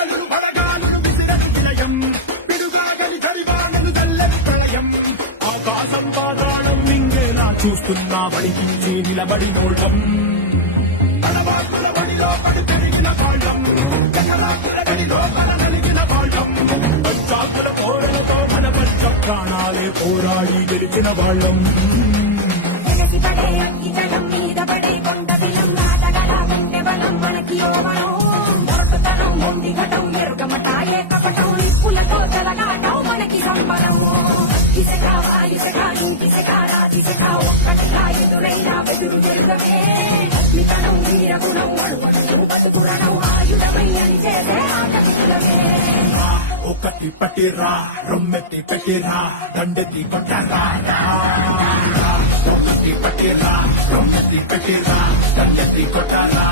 గాలులు పడగాలులు విసిరని విలయం పిడుగాగలి చరివానలు చల్లని ప్రళయం ఆకాశం పాతాళం మింగేలా చూస్తున్నా వడికించి నిలబడినోళ్ళం తలవాకుల బడిలో పడి పెరిగిన వాళ్ళం జగరాకుల బడిలో మన నలిగిన వాళ్ళం పచ్చాకుల పోరలతో మన పచ్చ ప్రాణాలే పోరాడి గెలిచిన వాళ్ళం పడే అగ్గి జలం మీద పడే కొండ బిలం ఆటగల గుండె బలం మనకి యోవనం దొరకతనం మొండి ఘటం ఎరుగమట ఏకపటం నిప్పులతో జలగాటం మనకి సంబరం ఇసక వాయుసక ఇంకిసక రాతిసక ఒక్కటిగా ఎదురైనా బెదురు జరుగమే అగ్నితనం వీరగుణం అడువడం బతుకురణం ఆయుధమై అని చేసే ఆటవికులమే ఒకటి పట్టిరా రొమ్మెత్తి పెట్టిరా దండెత్తి కొట్టరా ఒకటి పట్టిరా రొమ్మెత్తి పెట్టిరా దండెత్తి కొట్టరా